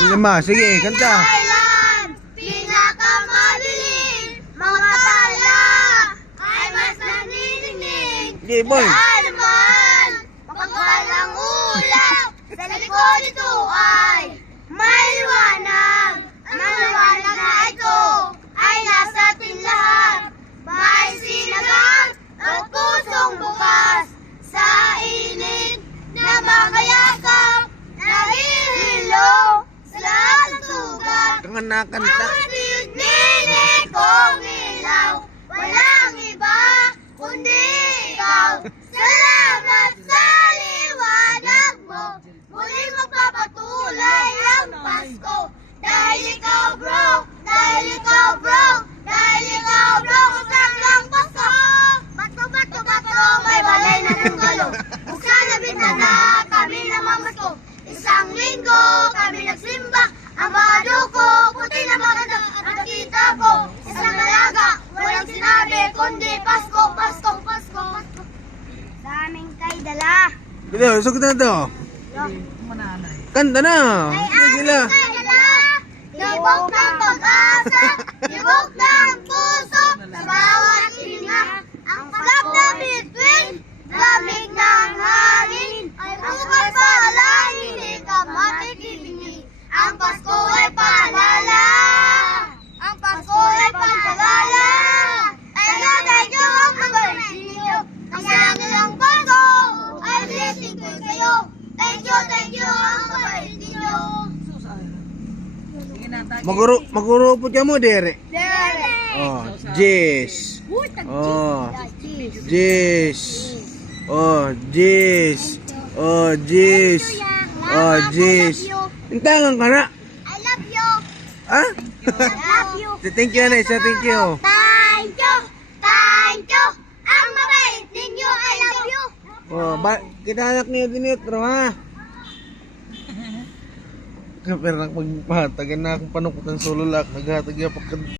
Lima, sige, kanta. Kailan pinakamadilim, mga tala ay mas nanininig. Sige, boy. Saan naman pagkalang ulap, sa likod ito ay may liwanag. Ang maliwanag na ito ay nasa ating lahat. May sinagang at pusong bukas sa init na makayakap, nahihilo sa lahat ng sugat. Kang nakanta. Ang tinig kong ilaw, walang iba kundi ikaw. Salamat sa liwanag mo, muli magpapatuloy ang Pasko. Dahil ikaw bro, dahil ikaw bro, dahil ikaw bro, kusang lang Pasko. Bato, bato, bato, may balay na ng galo. Buksan na bintana, kami namamasko. Isang linggo, kami nagsimba. Ang mga duko, puti na maganda, nakita ko. Isang alaga, walang sinabi, kundi Pasko, Pasko, Pasko, Pasko. Sa aming kay dala. Dito, sagot na to. Kanta na. Kay Sige sila. aming kay dala. Libog ng pag-asa, libog ng puso, sa bawat hininga. Ang pagkap na bituin, lamig ng hangin, ay bukal pala, hindi ka matikibingi. Ang Pasko ay paalala, ang Pasko ay paalala. Tayo ang mabalik ninyo, ang sana ng Pasko ay blessing ko kayo. Thank you ang mabalik ninyo. Maguro po ka mo, Dere. Dere. Oh, Jess. Oh, Jess. Oh, Jess. Oh, Jess. Oh, Jess. Intangan ka na. I love you. Ha? I love you. Thank you, Anay. Thank you. Thank you. Thank you. Ang mabait ninyo, I love you. Oh, kita anak niyo din ito, ha? Pero pag magpahatagan na akong panukutan solo lak, naghatag yung pagkanta.